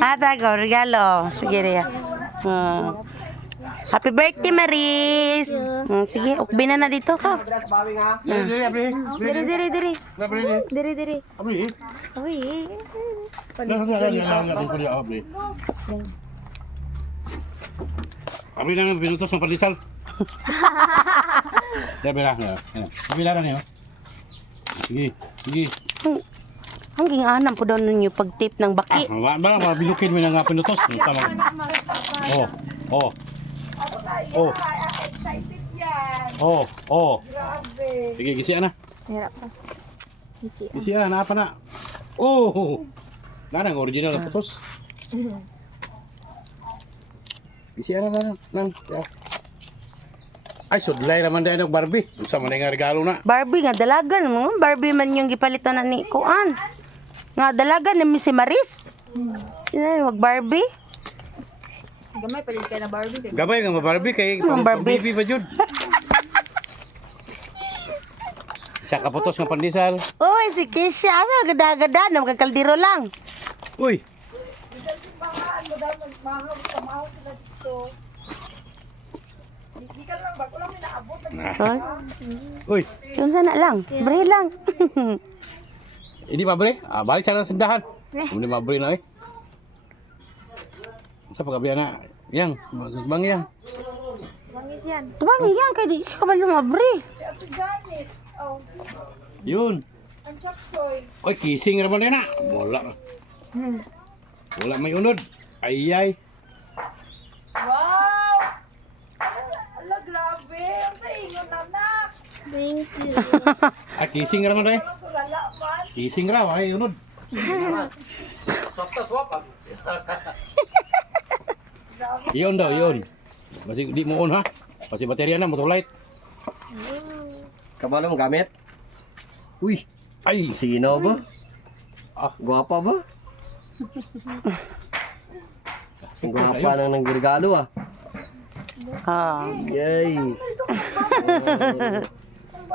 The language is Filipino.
Ata ko, regalo. Sige, Ria. Happy birthday, Maris. Sige, ukbi na dito ka. Diri. Diri. Abri. Uy. Abri na pinutos ng pandesal. Dere na. Kabila na niyo. Sige. Ang ginganan po daw ninyo pag-tip ng baki. Bala bilukin mo na nga pinutos. Tama. Oh. Excited yan. Grabe. Sige, gisian na. Hirap pa. Isi. Gisian na apa na. Oh. Nanang original na putos. Gisian na lang. Ay, sudlay naman dahil ng Barbie. Gusto mo na yung regalo na. Barbie nga dalagan mo. Barbie man yung gipalitan na ni Kuan. Nga dalagan ni si Maris. Wag Barbie. Gamay pa rin kayo na Barbie. Gabay nga Barbie kay Barbie. Barbie pa jud. Isa ka putos ng pandesal. Uy, si Keisha. Asa gada-gada na magkakaldiro lang. Uy. Magmahal sila dito. Hindi ka lang, bago lang minaabot. Hoy. Uy. Yung sana lang. Bre lang. Hindi pa bre. Balik sa sandahan. Hindi pa bre na eh. Sa pagkabihan na. Yang. Bang yang. Mangis yan. Tumangi yan. Kaya di ka ba lumabre? Si Ate Janet. Oh, Yun. ang chop soy. Oy, kising naman na. Wala may unod. Ayay. Wow! Ala, grabe. Ang sa inyo, anak. Thank you. Kising naman na eh. Ang tulala man. Kising raw. Ay, unod. Yun daw, yun. Kasi di mo on ha. Kasi baterya na, motolight. Kabalo mo gamit? Uy. Ay. Sino ba? Gwapa ba? Ang gwapa nang nangregalo ah. Ah. Yay.